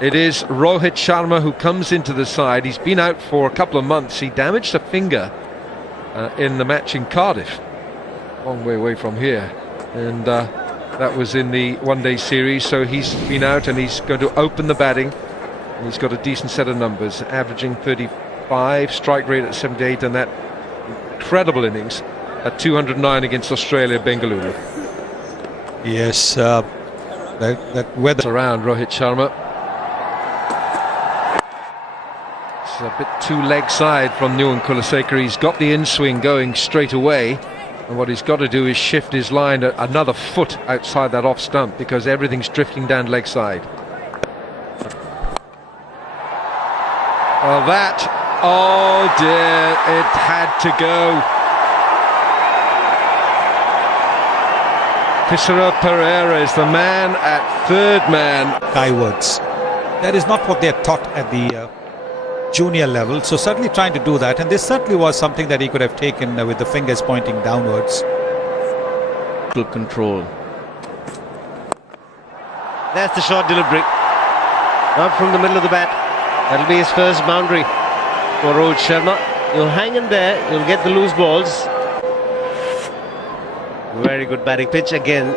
It is Rohit Sharma who comes into the side. He's been out for a couple of months. He damaged a finger in the match in Cardiff, long way away from here, and that was in the one-day series. So he's been out and he's going to open the batting, and he's got a decent set of numbers, averaging 35, strike rate at 78, and that incredible innings at 209 against Australia, Bengaluru. Yes, that weather around Rohit Sharma. It's a bit too leg side from Nuwan Kulasekara. He's got the in-swing going straight away, and what he's got to do is shift his line another foot outside that off stump, because everything's drifting down leg side. Well, that, oh dear, it had to go. Kisara Pereira is the man at third man. skywards. That is not what they're taught at the junior level, so certainly trying to do that, and this certainly was something that he could have taken with the fingers pointing downwards. Control. That's the short delivery. Up from the middle of the bat. That'll be his first boundary for Rohit Sharma. You'll hang in there, you'll get the loose balls. Very good batting pitch again.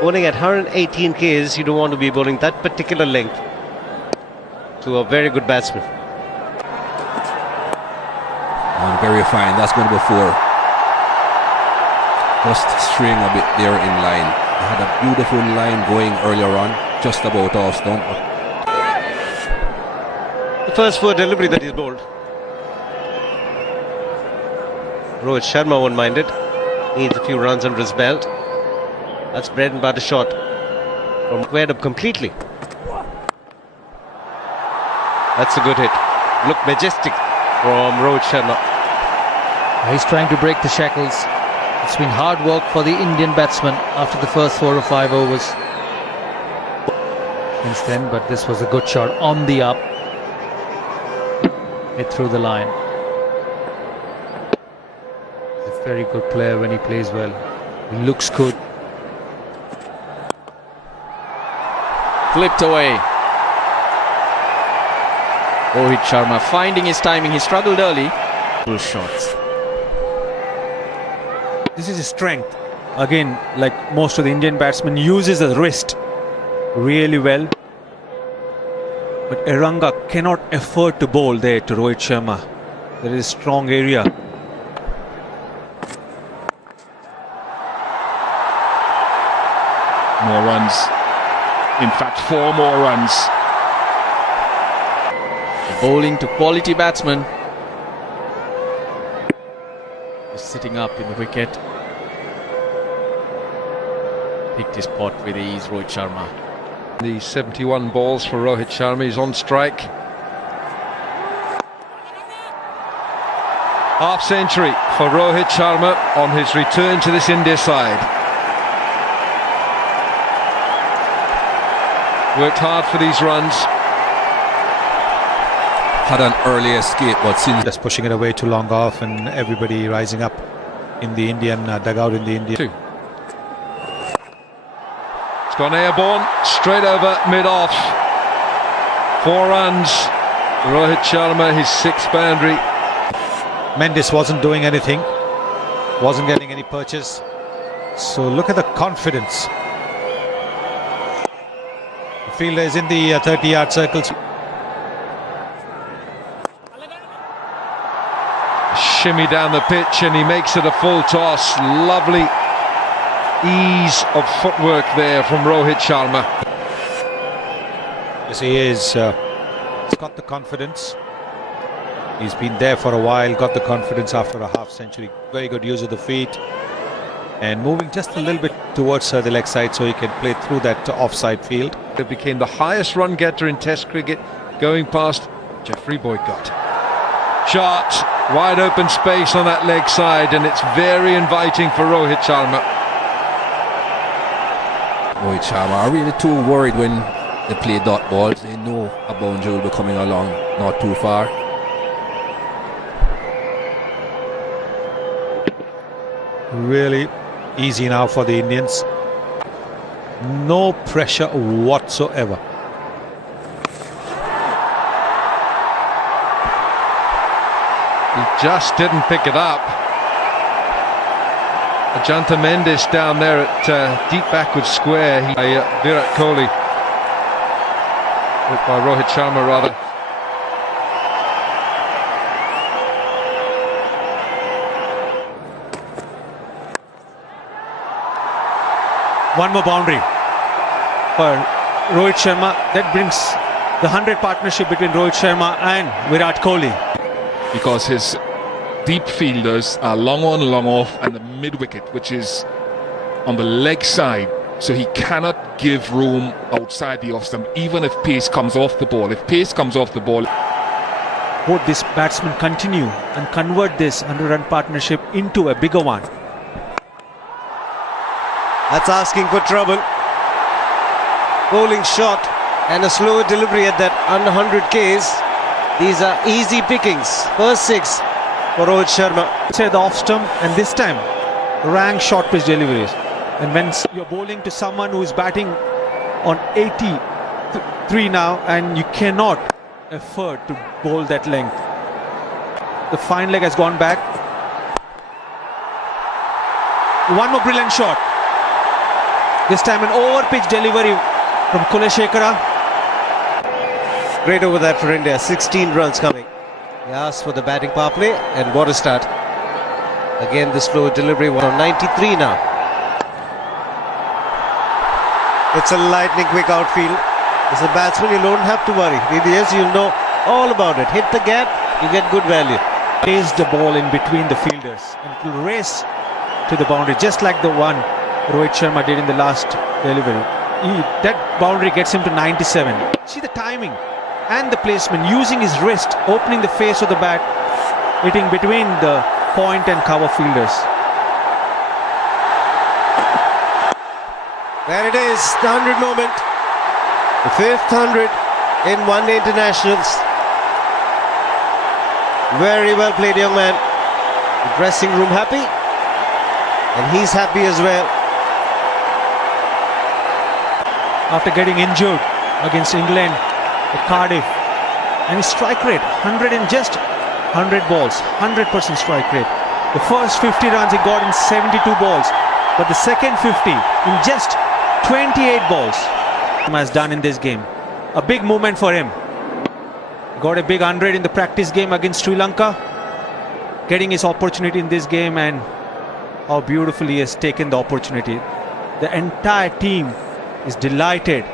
Bowling at 118 Ks, you don't want to be bowling that particular length to a very good batsman. And very fine, that's going to be 4. Just string a bit there in line. They had a beautiful line going earlier on, just about off stump. The first 4 delivery that he's bowled. Rohit Sharma won't mind it. Needs a few runs under his belt. That's bread and butter shot from squared up completely. That's a good hit. Look majestic from Rohit Sharma. He's trying to break the shackles. It's been hard work for the Indian batsman after the first 4 or 5 overs since then, but this was a good shot on the up. Hit through the line. He's a very good player when he plays well. He looks good. Flipped away. Rohit Sharma finding his timing. He struggled early. Full shots. This is his strength. Again, like most of the Indian batsmen, uses the wrist really well. But Eranga cannot afford to bowl there to Rohit Sharma. There is a strong area. More runs. In fact, 4 more runs. Bowling to quality batsmen. Just sitting up in the wicket. Picked his spot with ease, Rohit Sharma. The 71 balls for Rohit Sharma. He's on strike. Half century for Rohit Sharma on his return to this India side. Worked hard for these runs. Had an early escape, but since Just pushing it away too long off, and everybody rising up in the Indian dugout in the Indian. It's gone airborne, straight over mid-off. 4 runs. Rohit Sharma, his 6th boundary. Mendes wasn't doing anything, wasn't getting any purchase. So look at the confidence. The fielder is in the 30-yard circles. Shimmy down the pitch, and he makes it a full toss. Lovely ease of footwork there from Rohit Sharma. Yes, he is. He's got the confidence. He's been there for a while, got the confidence after a half century. Very good use of the feet, and moving just a little bit towards the leg side so he can play through that offside field. It became the highest run getter in Test cricket, going past Jeffrey Boycott. Shot, wide open space on that leg side, and it's very inviting for Rohit Sharma. Rohit Sharma are really too worried when they play dot balls. They know a boundary will be coming along not too far. Really easy now for the Indians. No pressure whatsoever. just didn't pick it up. Ajanta Mendes down there at deep backward square. Virat Kohli, by Rohit Sharma rather. One more boundary for Rohit Sharma. That brings the 100 partnership between Rohit Sharma and Virat Kohli. Because his deep fielders are long on, long off, and the mid-wicket, which is on the leg side. So he cannot give room outside the off-stump, even if pace comes off the ball. If pace comes off the ball... Both these batsmen continue and convert this 100-run partnership into a bigger one. That's asking for trouble. Bowling shot and a slower delivery at that under 100 Ks. These are easy pickings. First 6 for Rohit Sharma. Say the off stump, and this time rang short pitch deliveries. And when you're bowling to someone who is batting on 83 now, and you cannot afford to bowl that length. The fine leg has gone back. One more brilliant shot. This time an over-pitch delivery from Kuleshekara. Great over that for India. 16 runs coming. He asked for the batting power play, and what a start. Again, the slow delivery on 93 now. It's a lightning quick outfield. As a batsman, you don't have to worry. VBS, you'll know all about it. Hit the gap, you get good value. Plays the ball in between the fielders and it will race to the boundary, just like the one Rohit Sharma did in the last delivery. That boundary gets him to 97. See the timing and the placement, using his wrist, opening the face of the bat, hitting between the point and cover fielders. There it is, the 100 moment. The 5th 100 in one-day internationals. Very well played, young man. The dressing room happy, and he's happy as well. After getting injured against England at Cardiff, and his strike rate 100 in just 100 balls, 100% strike rate. The first 50 runs he got in 72 balls, but the second 50 in just 28 balls has done in this game. A big moment for him. Got a big 100 in the practice game against Sri Lanka, getting his opportunity in this game, and how beautifully he has taken the opportunity. The entire team is delighted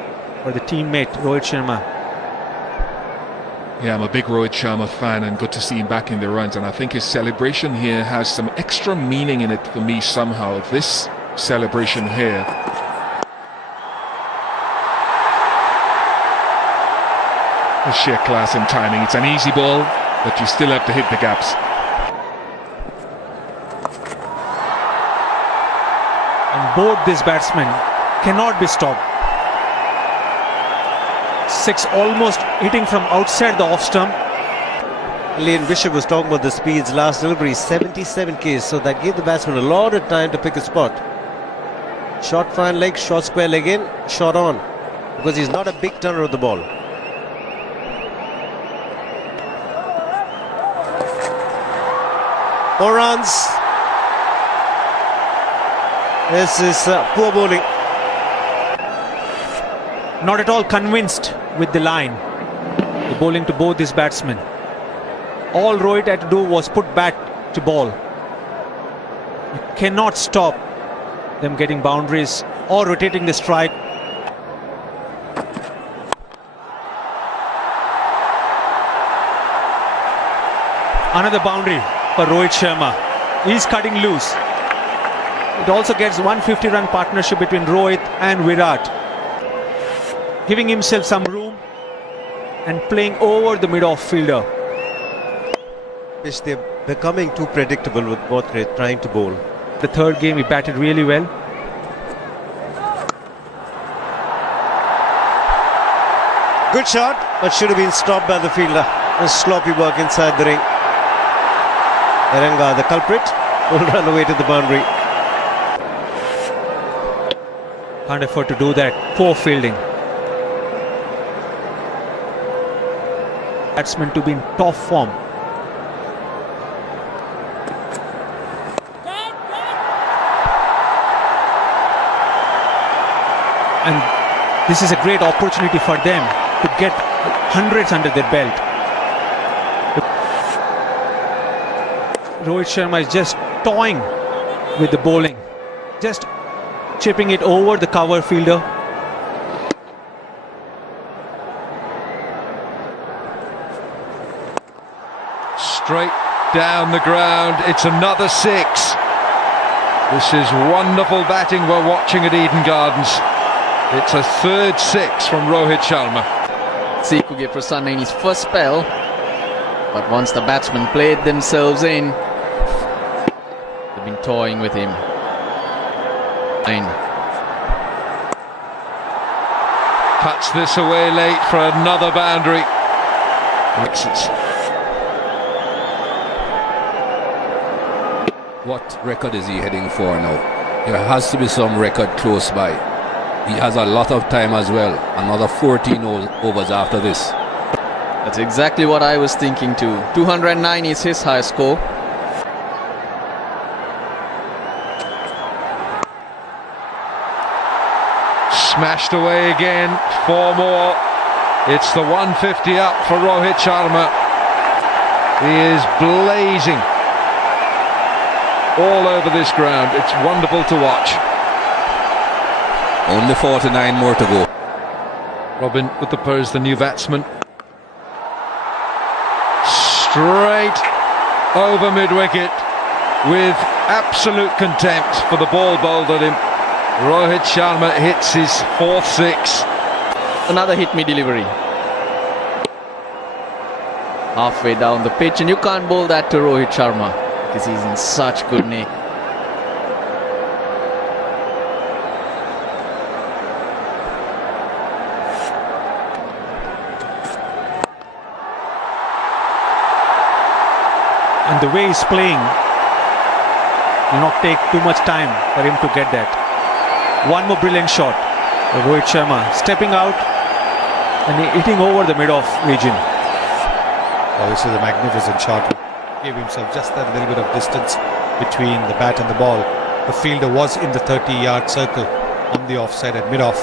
for the teammate Rohit Sharma. Yeah, I'm a big Rohit Sharma fan, and good to see him back in the runs. And I think his celebration here has some extra meaning in it for me somehow. This celebration here. The sheer class and timing. It's an easy ball, but you still have to hit the gaps. And both these batsmen cannot be stopped. 6 almost hitting from outside the off stump. Lane Bishop was talking about the speeds. Last delivery 77 Ks, so that gave the batsman a lot of time to pick a spot. Short fine leg, short square leg in, short on, because he's not a big turner of the ball. More runs. This is poor bowling. Not at all convinced with the line. The bowling to both these batsmen. All Rohit had to do was put bat to ball. You cannot stop them getting boundaries or rotating the strike. Another boundary for Rohit Sharma. He's cutting loose. It also gets 150-run partnership between Rohit and Virat, giving himself some room and playing over the mid-off fielder. They're becoming too predictable with what they're trying to bowl. The third game he batted really well. Good shot, but should have been stopped by the fielder. A sloppy work inside the ring. Eranga, the culprit, will run away to the boundary. Can't afford to do that. Poor fielding. Batsman to be in top form. This is a great opportunity for them to get hundreds under their belt. Rohit Sharma is just toying with the bowling, just chipping it over the cover fielder. Straight down the ground, it's another six. This is wonderful batting we're watching at Eden Gardens. It's a third six from Rohit Sharma. Seku gave Prasanna in his first spell, but once the batsmen played themselves in, they've been toying with him. Cuts this away late for another boundary. Sixes. What record is he heading for now? There has to be some record close by. He has a lot of time as well. Another 14 overs after this. That's exactly what I was thinking too. 209 is his high score. Smashed away again, 4 more. It's the 150 up for Rohit Sharma. He is blazing all over this ground. It's wonderful to watch. Only 49 more to go. Robin would propose the new batsman. Straight over mid-wicket with absolute contempt for the ball bowled at him. Rohit Sharma hits his 4th six. Another hit me delivery. Halfway down the pitch, and you can't bowl that to Rohit Sharma because he's in such good nick. And the way he's playing will not take too much time for him to get that. One more brilliant shot. Rohit Sharma stepping out and hitting over the mid-off region. Oh, this is a magnificent shot. He gave himself just that little bit of distance between the bat and the ball. The fielder was in the 30-yard circle on the offside at mid-off,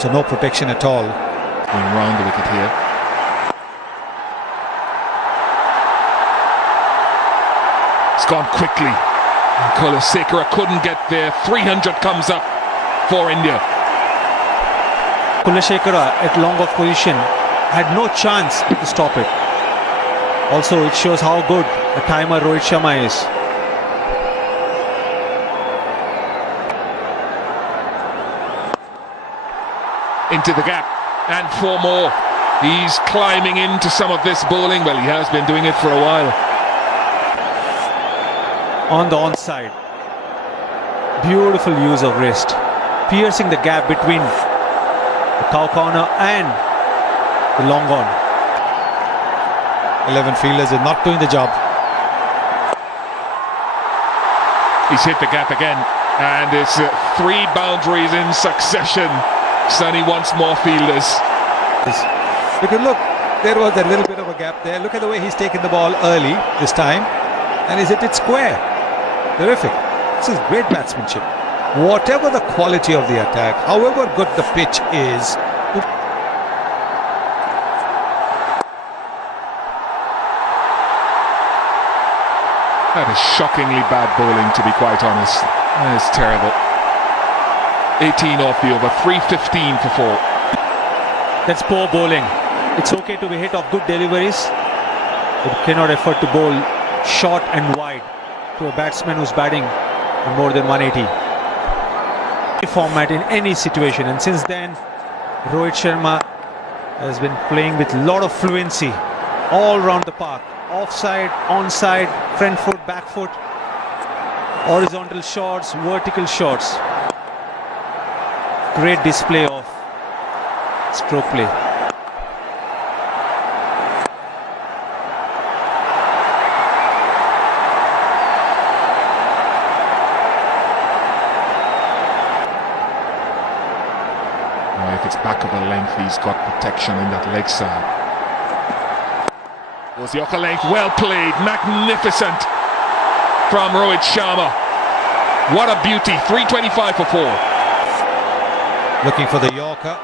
so no protection at all. Going round the wicket here. It's gone quickly. Kulasekara couldn't get there. 300 comes up for India. Kulasekara at long off position had no chance to stop it. Also, it shows how good a timer Rohit Sharma is. Into the gap, and 4 more. He's climbing into some of this bowling. Well, he has been doing it for a while. On the onside, beautiful use of wrist, piercing the gap between the cow corner and the long on. 11 fielders are not doing the job. He's hit the gap again, and it's 3 boundaries in succession. Sonny wants more fielders. Because look, there was a little bit of a gap there. Look at the way he's taken the ball early this time, and he's hit it square. Terrific. This is great batsmanship. Whatever the quality of the attack, however good the pitch is, that is shockingly bad bowling, to be quite honest. That is terrible. 18 off the over, 315 for 4. that's poor bowling. It's okay to be hit off good deliveries, but you cannot afford to bowl short and wide to a batsman who's batting in more than 180. Format in any situation, and since then Rohit Sharma has been playing with a lot of fluency all around the park. Offside, onside, front foot, back foot, horizontal shots, vertical shots. Great display of stroke play. If it's back of the length, he's got protection in that leg side. Was the upper length, well played, magnificent from Rohit Sharma. What a beauty, 325 for 4. Looking for the Yorker,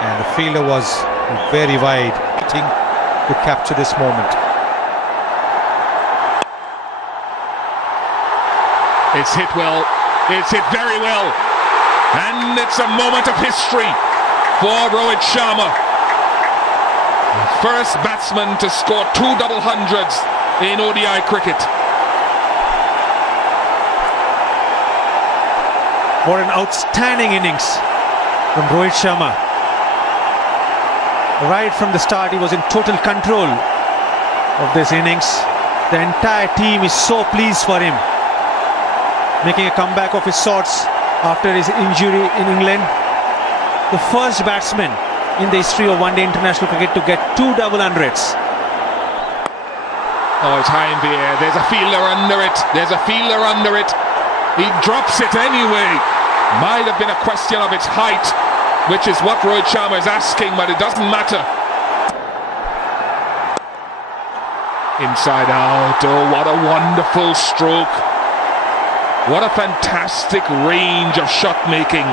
And the fielder was very wide, waiting to capture this moment. It's hit well. It's hit very well. And it's a moment of history for Rohit Sharma. First batsman to score 2 double hundreds in ODI cricket. What an outstanding innings from Rohit Sharma. Right from the start, he was in total control of this innings. The entire team is so pleased for him, making a comeback of his sorts after his injury in England. The first batsman in the history of one-day international cricket to get 2 double hundreds. Oh, it's high in the air. There's a fielder under it. There's a fielder under it. He drops it anyway. Might have been a question of its height, which is what Rohit Sharma is asking, but it doesn't matter. Inside out. Oh, what a wonderful stroke. What a fantastic range of shot making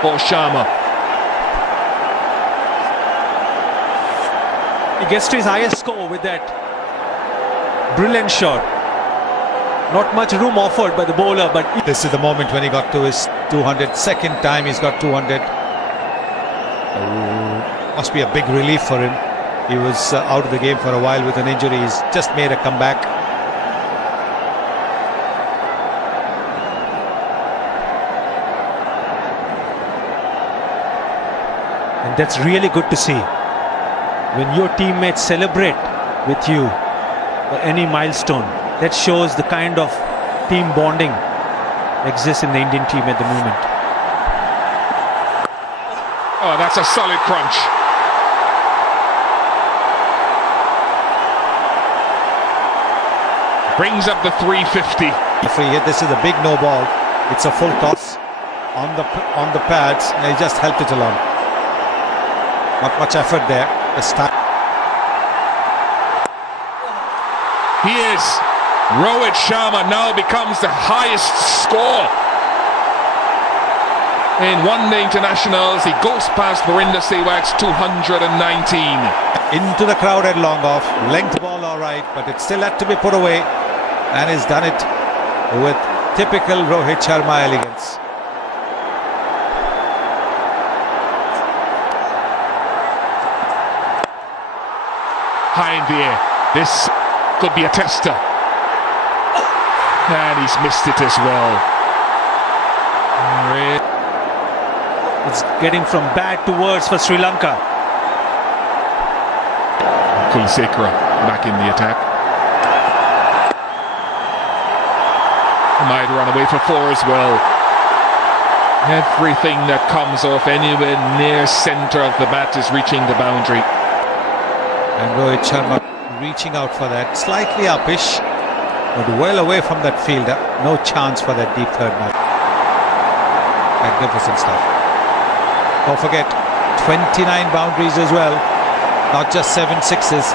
for Sharma. He gets to his highest score with that brilliant shot. Not much room offered by the bowler, but this is the moment when he got to his 200. Second time he's got 200. Must be a big relief for him. He was out of the game for a while with an injury. He's just made a comeback. And that's really good to see. When your teammates celebrate with you for any milestone, that shows the kind of team bonding exists in the Indian team at the moment. Oh, that's a solid crunch. Brings up the 350. Free hit. This is a big no ball. It's a full toss on the pads, and he just helped it along. Not much effort there. This time. He is. Rohit Sharma now becomes the highest score in one-day internationals. He goes past Verinder Sehwag's 219. Into the crowded long off. Length ball all right, but it still had to be put away. And he's done it with typical Rohit Sharma elegance. High in the air. This could be a tester. And he's missed it as well. It's getting from bad to worse for Sri Lanka. Kulsekara back in the attack. Might run away for 4 as well. Everything that comes off anywhere near centre of the bat is reaching the boundary. And Rohit Sharma reaching out for that. Slightly uppish, but well away from that fielder. No chance for that deep third man. Magnificent stuff. Don't forget, 29 boundaries as well. Not just 7 sixes.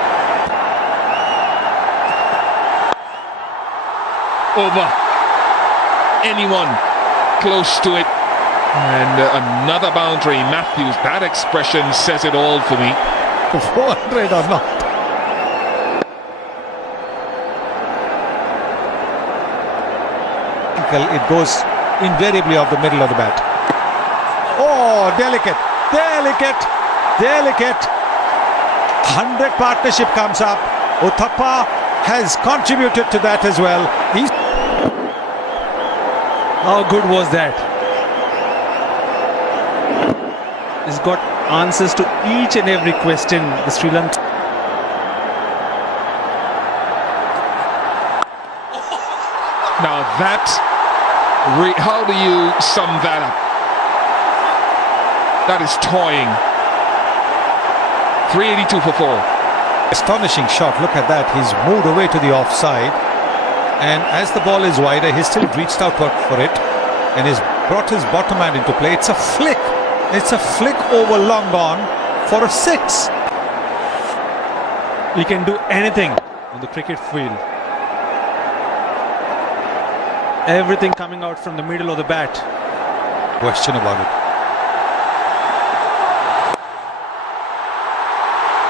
Over anyone close to it. And another boundary. Matthews, that expression says it all for me. 400 or not. It goes invariably off the middle of the bat. Oh, delicate, delicate, delicate. 100 partnership comes up. Uthappa has contributed to that as well. How good was that? He's got answers to each and every question the Sri Lanka. Now that, how do you sum that up? That is toying. 382 for 4. Astonishing shot, look at that. He's moved away to the offside, and as the ball is wider, he's still reached out for it and has brought his bottom hand into play. It's a flick. It's a flick over long on for a 6. He can do anything on the cricket field. Everything coming out from the middle of the bat. Question about it.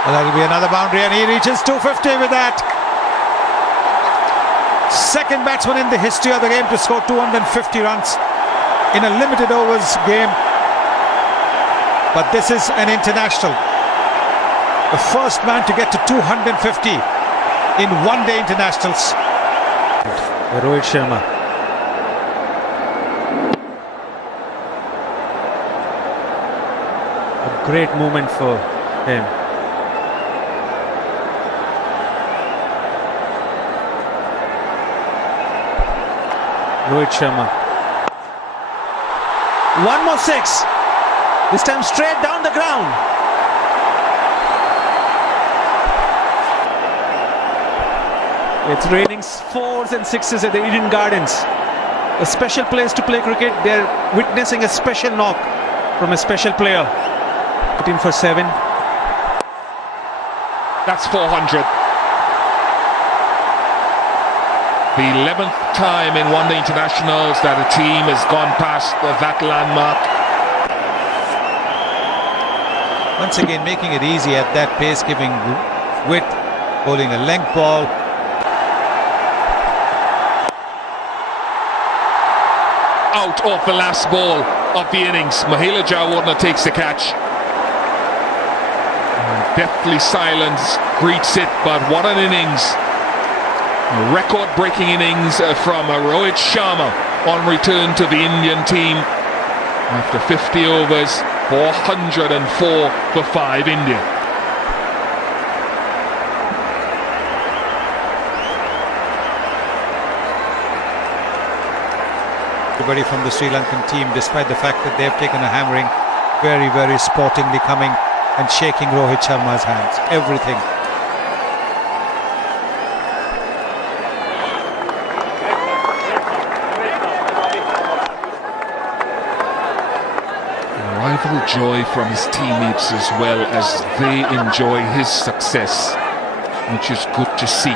Well, that'll be another boundary, and he reaches 250 with that. Second batsman in the history of the game to score 250 runs in a limited overs game. But this is an international. The first man to get to 250 in one-day internationals. Rohit Sharma. A great moment for him. Rohit Sharma. One more six. This time straight down the ground. It's raining fours and sixes at the Eden Gardens. A special place to play cricket. They're witnessing a special knock from a special player. Put in for 7. That's 400. The 11th time in one-day internationals that a team has gone past that landmark. Once again, making it easy at that pace, giving width, bowling a length ball. Out of the last ball of the innings. Mahela Jayawardene takes the catch. Deathly silence greets it, but what an innings. A record-breaking innings from Rohit Sharma on return to the Indian team. After 50 overs, 404 for 5 India. Everybody from the Sri Lankan team, despite the fact that they've taken a hammering, very, very sportingly coming and shaking Rohit Sharma's hands. Everything. Rival joy from his teammates as well as they enjoy his success, which is good to see.